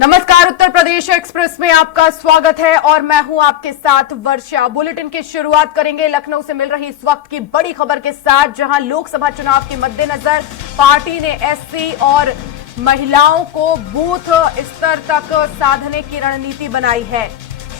नमस्कार, उत्तर प्रदेश एक्सप्रेस में आपका स्वागत है और मैं हूं आपके साथ वर्षा। बुलेटिन की शुरुआत करेंगे लखनऊ से मिल रही इस वक्त की बड़ी खबर के साथ, जहां लोकसभा चुनाव के मद्देनजर पार्टी ने एससी और महिलाओं को बूथ स्तर तक साधने की रणनीति बनाई है।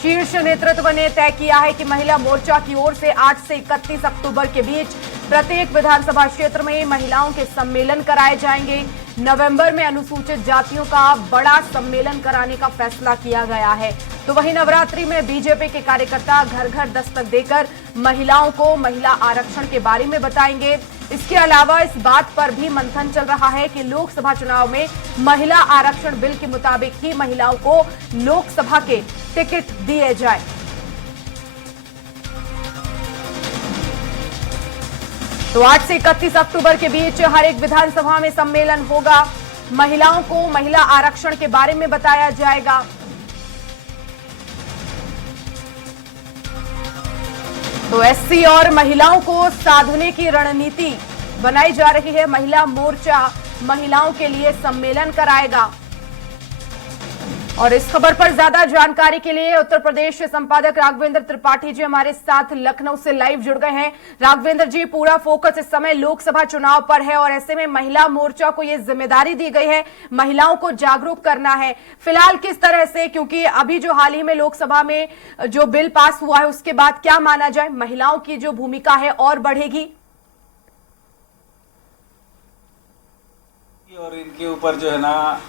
शीर्ष नेतृत्व ने तय किया है कि महिला मोर्चा की ओर से 8 से 31 अक्टूबर के बीच प्रत्येक विधानसभा क्षेत्र में महिलाओं के सम्मेलन कराए जाएंगे। नवंबर में अनुसूचित जातियों का बड़ा सम्मेलन कराने का फैसला किया गया है। तो वहीं नवरात्रि में बीजेपी के कार्यकर्ता घर घर दस्तक देकर महिलाओं को महिला आरक्षण के बारे में बताएंगे। इसके अलावा इस बात पर भी मंथन चल रहा है कि लोकसभा चुनाव में महिला आरक्षण बिल के मुताबिक ही महिलाओं को लोकसभा के टिकट दिए जाए। तो 8 से 31 अक्टूबर के बीच हर एक विधानसभा में सम्मेलन होगा। महिलाओं को महिला आरक्षण के बारे में बताया जाएगा। तो एससी और महिलाओं को साधने की रणनीति बनाई जा रही है। महिला मोर्चा महिलाओं के लिए सम्मेलन कराएगा। और इस खबर पर ज्यादा जानकारी के लिए उत्तर प्रदेश संपादक राघवेंद्र त्रिपाठी जी हमारे साथ लखनऊ से लाइव जुड़ गए हैं। राघवेंद्र जी, पूरा फोकस इस समय लोकसभा चुनाव पर है और ऐसे में महिला मोर्चा को यह जिम्मेदारी दी गई है, महिलाओं को जागरूक करना है। फिलहाल किस तरह से, क्योंकि अभी जो हाल ही में लोकसभा में जो बिल पास हुआ है उसके बाद क्या माना जाए, महिलाओं की जो भूमिका है और बढ़ेगी? और इनके ऊपर जो है ना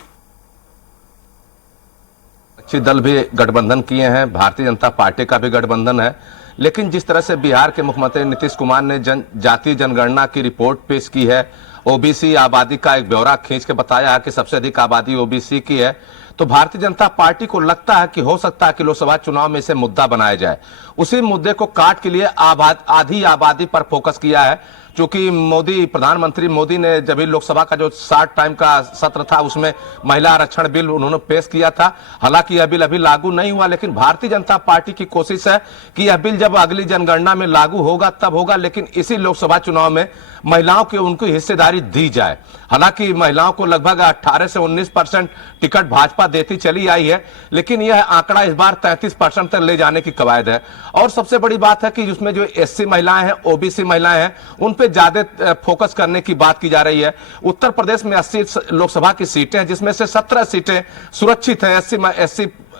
अच्छी दल भी गठबंधन किए हैं, भारतीय जनता पार्टी का भी गठबंधन है। लेकिन जिस तरह से बिहार के मुख्यमंत्री नीतीश कुमार ने जातीय जनगणना की रिपोर्ट पेश की है, ओबीसी आबादी का एक ब्यौरा खींच के बताया है कि सबसे अधिक आबादी ओबीसी की है, तो भारतीय जनता पार्टी को लगता है कि हो सकता है कि लोकसभा चुनाव में इसे मुद्दा बनाया जाए। उसी मुद्दे को काट के लिए आधी आबादी पर फोकस किया है। चूंकि प्रधानमंत्री मोदी ने जब भी लोकसभा का जो 60 टाइम का सत्र था उसमें महिला आरक्षण बिल उन्होंने पेश किया था। हालांकि यह बिल अभी लागू नहीं हुआ, लेकिन भारतीय जनता पार्टी की कोशिश है कि यह बिल जब अगली जनगणना में लागू होगा तब होगा, लेकिन इसी लोकसभा चुनाव में महिलाओं की उनको हिस्सेदारी दी जाए। हालांकि महिलाओं को लगभग 18 से 19% टिकट भाजपा देती चली आई है, लेकिन यह आंकड़ा इस बार 33% तक ले जाने की कवायद है। और सबसे बड़ी बात है कि उसमें जो एससी महिलाएं हैं, ओबीसी महिलाएं हैं, उन पे ज्यादा फोकस करने की बात की जा रही है। उत्तर प्रदेश में 80 लोकसभा की सीटें हैं, जिसमें से 17 सीटें सुरक्षित हैं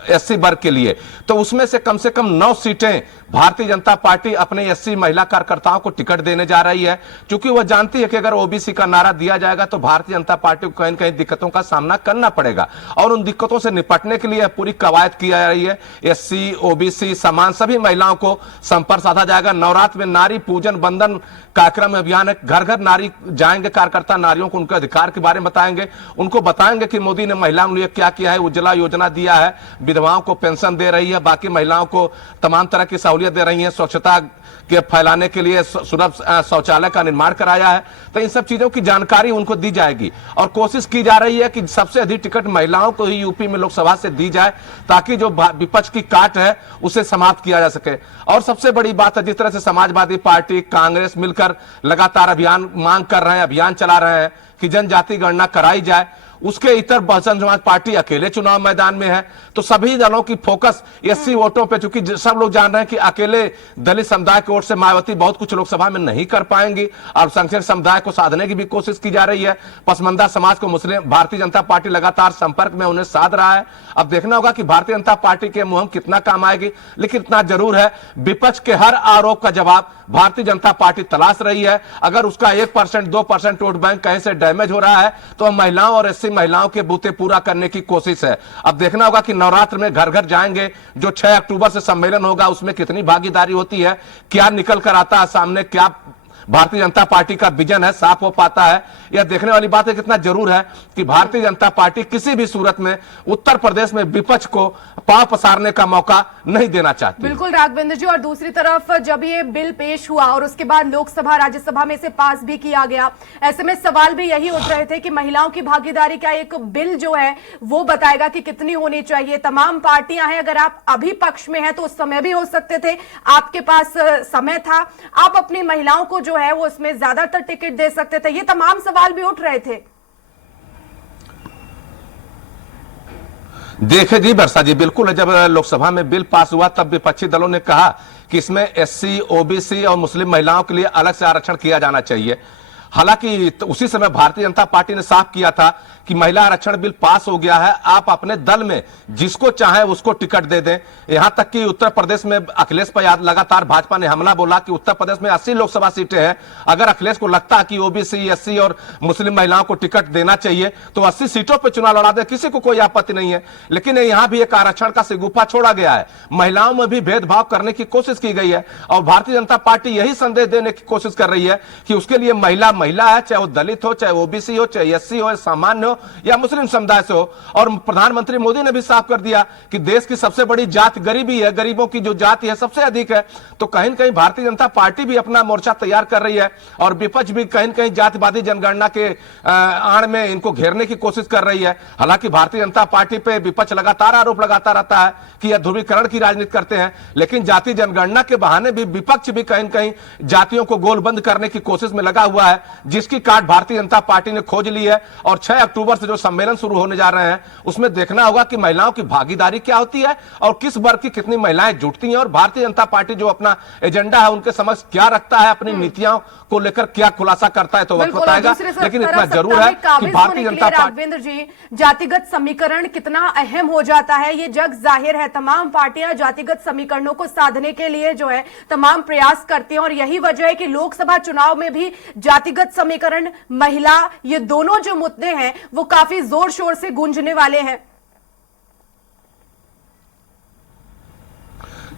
एससी वर्ग के लिए। तो उसमें से कम 9 सीटें भारतीय जनता पार्टी अपने एससी महिला कार्यकर्ताओं को टिकट देने जा रही है, क्योंकि वह जानती है कि अगर ओबीसी का नारा दिया जाएगा तो भारतीय जनता पार्टी को कहीं न कहीं दिक्कतों का सामना करना पड़ेगा। और उन दिक्कतों से निपटने के लिए पूरी कवायद की जा रही है। एससी ओबीसी समान सभी महिलाओं को संपर्क साधा जाएगा। नवरात्र में नारी पूजन बंधन कार्यक्रम अभियान है। घर घर नारी जाएंगे कार्यकर्ता, नारियों को उनके अधिकार के बारे में बताएंगे, उनको बताएंगे कि मोदी ने महिलाओं के लिए क्या किया है। उज्ज्वला योजना दिया है, विधवाओं को पेंशन दे रही है, बाकी महिलाओं को तमाम तरह की सहूलियत दे रही है, स्वच्छता के फैलाने के लिए सुलभ शौचालय का निर्माण कराया है। तो इन सब चीजों की जानकारी उनको दी जाएगी और कोशिश की जा रही है कि सबसे अधिक टिकट महिलाओं को ही यूपी में लोकसभा से दी जाए, ताकि जो विपक्ष की काट है उसे समाप्त किया जा सके। और सबसे बड़ी बात है, जिस तरह से समाजवादी पार्टी, कांग्रेस मिलकर लगातार अभियान मांग कर रहे हैं, अभियान चला रहे हैं कि जनजाति गणना कराई जाए, उसके इतर बहुजन समाज पार्टी अकेले चुनाव मैदान में है। तो सभी दलों की फोकस एससी वोटों पे, चूंकि सब लोग जान रहे हैं कि अकेले दलित समुदाय की ओर से मायावती बहुत कुछ लोकसभा में नहीं कर पाएंगी। अल्पसंख्यक समुदाय को साधने की भी कोशिश की जा रही है। पसमंदा समाज को मुस्लिम भारतीय जनता पार्टी लगातार संपर्क में उन्हें साध रहा है। अब देखना होगा कि भारतीय जनता पार्टी के मुहिम कितना काम आएगी, लेकिन इतना जरूर है, विपक्ष के हर आरोप का जवाब भारतीय जनता पार्टी तलाश रही है। अगर उसका 1% 2% वोट बैंक कहीं से डैमेज हो रहा है तो महिलाओं और एससी महिलाओं के बूते पूरा करने की कोशिश है। अब देखना होगा कि नवरात्र में घर घर जाएंगे, जो 6 अक्टूबर से सम्मेलन होगा उसमें कितनी भागीदारी होती है, क्या निकल कर आता है सामने, क्या भारतीय जनता पार्टी का विजन है साफ हो पाता है। यह देखने वाली बात है। कितना जरूर है कि भारतीय जनता पार्टी किसी भी सूरत में उत्तर प्रदेश में विपक्ष को पांव पसारने का मौका नहीं देना चाहती। बिल्कुल राघवेंद्र जी, और दूसरी तरफ जब ये बिल पेश हुआ और उसके बाद लोकसभा राज्यसभा में से पास भी किया गया, ऐसे में सवाल भी यही उठ रहे थे कि महिलाओं की भागीदारी का एक बिल जो है वो बताएगा कि कितनी होनी चाहिए। तमाम पार्टियां हैं, अगर आप अभी पक्ष में हैं तो उस समय भी हो सकते थे, आपके पास समय था, आप अपनी महिलाओं को जो है वो उसमें ज्यादातर टिकट दे सकते थे। ये तमाम सवाल भी उठ रहे थे। देखे जी वर्षा जी, बिल्कुल जब लोकसभा में बिल पास हुआ तब विपक्षी दलों ने कहा कि इसमें एससी, ओबीसी और मुस्लिम महिलाओं के लिए अलग से आरक्षण किया जाना चाहिए। हालांकि उसी समय भारतीय जनता पार्टी ने साफ किया था कि महिला आरक्षण बिल पास हो गया है, आप अपने दल में जिसको चाहे उसको टिकट दे दें। यहां तक कि उत्तर प्रदेश में अखिलेश पर लगातार भाजपा ने हमला बोला कि उत्तर प्रदेश में 80 लोकसभा सीटें हैं, अगर अखिलेश को लगता है कि ओबीसी, एससी और मुस्लिम महिलाओं को टिकट देना चाहिए तो 80 सीटों पर चुनाव लड़ा दे, किसी को कोई आपत्ति नहीं है। लेकिन यहां भी एक आरक्षण का सिगुफा छोड़ा गया है, महिलाओं में भी भेदभाव करने की कोशिश की गई है और भारतीय जनता पार्टी यही संदेश देने की कोशिश कर रही है कि उसके लिए महिला है, चाहे वो दलित हो, चाहे ओबीसी हो, चाहे एससी हो, सामान्य हो या मुस्लिम समुदाय से हो। और प्रधानमंत्री मोदी ने भी साफ कर दिया कि देश की सबसे बड़ी जात गरीबी है, गरीबों की जो जाति है सबसे अधिक है। तो कहीं न कहीं भारतीय जनता पार्टी भी अपना मोर्चा तैयार कर रही है और विपक्ष भी कहीं न कहीं जातिवादी जनगणना के आड़ में इनको घेरने की कोशिश कर रही है। हालांकि भारतीय जनता पार्टी पे विपक्ष लगातार आरोप लगाता रहता है कि यह ध्रुवीकरण की राजनीति करते हैं, लेकिन जाति जनगणना के बहाने भी विपक्ष भी कहीं न कहीं जातियों को गोलबंद करने की कोशिश में लगा हुआ है, जिसकी काट भारतीय जनता पार्टी ने खोज ली है। और 6 अक्टूबर से जो सम्मेलन शुरू होने जा रहे हैं उसमें देखना होगा कि महिलाओं की भागीदारी क्या होती है और किस वर्ग की कितनी महिलाएं जुटती हैं और भारतीय जनता पार्टी जो अपना एजेंडा है उनके समक्ष क्या रखता है, अपनी नीतियों को लेकर क्या खुलासा करता है तो वक्त बताएगा। लेकिन इतना जरूर है कि भारतीय जनता पार्टी, राघवेंद्र जी, जातिगत समीकरण कितना अहम हो जाता है ये जग जाहिर है। तमाम पार्टियां जातिगत समीकरणों को साधने के लिए जो है तमाम प्रयास करती हैं और यही वजह है कि लोकसभा चुनाव में भी जातिगत समीकरण, महिला, ये दोनों जो मुद्दे हैं वो काफी जोर शोर से गूंजने वाले हैं।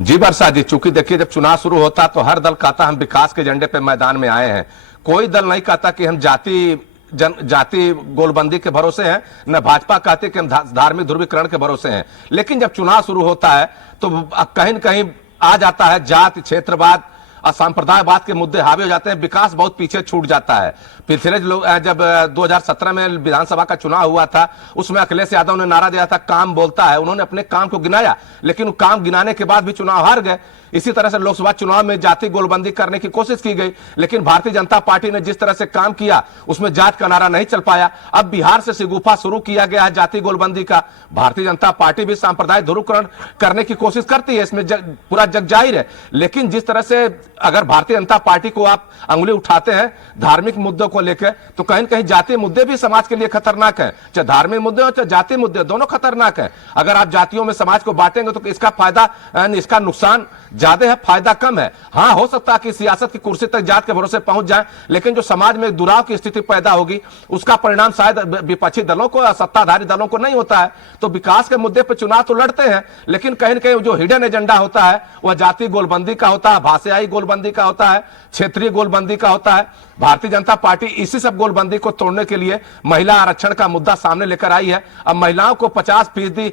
जी वर्षा जी, चूंकि देखिए जब चुनाव शुरू होता तो हर दल कहता हम विकास के एजेंडे पे मैदान में आए हैं, कोई दल नहीं कहता कि हम जाति गोलबंदी के भरोसे हैं, न भाजपा कहते कि हम धार्मिक ध्रुवीकरण के भरोसे हैं। लेकिन जब चुनाव शुरू होता है तो कहीं न कहीं आ जाता है जाति, क्षेत्रवाद, असंप्रदायवाद के मुद्दे हावी हो जाते हैं, विकास बहुत पीछे छूट जाता है। पिछले जब 2017 में विधानसभा का चुनाव हुआ था उसमें अखिलेश यादव ने नारा दिया था काम बोलता है, उन्होंने अपने काम को गिनाया लेकिन काम गिनाने के बाद भी चुनाव हार गए। इसी तरह से लोकसभा चुनाव में जाति गोलबंदी करने की कोशिश की गई, लेकिन भारतीय जनता पार्टी ने जिस तरह से काम किया उसमें जात का नारा नहीं चल पाया। अब बिहार से सिगुफा शुरू किया गया है जाति गोलबंदी का। भारतीय जनता पार्टी भी सांप्रदायिक ध्रुवीकरण करने की कोशिश करती है, इसमें पूरा जग जाहिर है। लेकिन जिस तरह से अगर भारतीय जनता पार्टी को आप अंगुली उठाते हैं धार्मिक मुद्दों को लेकर तो कहीं न कहीं जातीय मुद्दे भी समाज के लिए खतरनाक है, चाहे धार्मिक मुद्दे हो चाहे जातीय मुद्दे, दोनों खतरनाक है। अगर आप जातियों में समाज को बांटेंगे तो इसका फायदा इसका नुकसान ज्यादा है, फायदा कम है। हाँ, हो सकता है कि सियासत की कुर्सी तक जात के भरोसे पहुंच जाए, लेकिन जो समाज में दुराव की स्थिति पैदा होगी उसका परिणाम शायद विपक्षी दलों को, सत्ताधारी दलों को नहीं होता है। तो विकास के मुद्दे पर चुनाव तो लड़ते हैं, लेकिन कहीं न कहीं जो हिडन एजेंडा होता है वह जाति गोलबंदी का होता है, भाषाई गोलबंदी का होता है, क्षेत्रीय गोलबंदी का होता है। भारतीय जनता पार्टी इसी सब गोलबंदी को तोड़ने के लिए महिला आरक्षण का मुद्दा सामने लेकर आई है। अब महिलाओं को 50%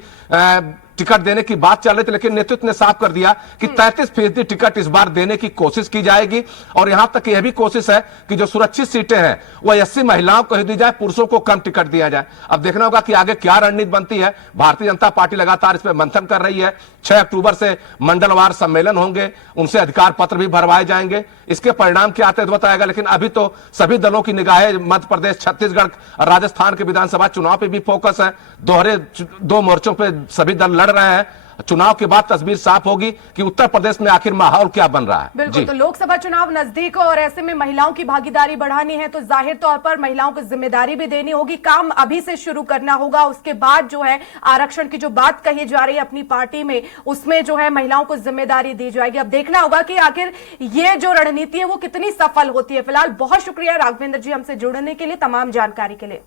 टिकट देने की बात चल रही थी, लेकिन नेतृत्व ने साफ कर दिया कि 33% टिकट इस बार देने की कोशिश की जाएगी और यहां तक यह भी कोशिश है कि जो सुरक्षित सीटें हैं वह 80 महिलाओं को ही दी जाए, पुरुषों को कम टिकट दिया जाए। अब देखना होगा कि आगे क्या रणनीति बनती है। भारतीय जनता पार्टी लगातार इस पर मंथन कर रही है। 6 अक्टूबर से मंडलवार सम्मेलन होंगे, उनसे अधिकार पत्र भी भरवाए जाएंगे, इसके परिणाम क्या आते हैं बताएगा। लेकिन अभी तो सभी दलों की निगाहें मध्य प्रदेश, छत्तीसगढ़ और राजस्थान के विधानसभा चुनाव पे भी फोकस है। दो मोर्चों पे सभी दल लड़ रहे हैं। चुनाव के बाद तस्वीर साफ होगी कि उत्तर प्रदेश में आखिर माहौल क्या बन रहा है। बिल्कुल, तो लोकसभा चुनाव नजदीक और ऐसे में महिलाओं की भागीदारी बढ़ानी है तो जाहिर तौर पर महिलाओं को जिम्मेदारी भी देनी होगी, काम अभी से शुरू करना होगा। उसके बाद जो है आरक्षण की जो बात कही जा रही है अपनी पार्टी में, उसमें जो है महिलाओं को जिम्मेदारी दी जाएगी। अब देखना होगा कि आखिर ये जो रणनीति है वो कितनी सफल होती है। फिलहाल बहुत शुक्रिया राघवेंद्र जी हमसे जुड़ने के लिए, तमाम जानकारी के लिए।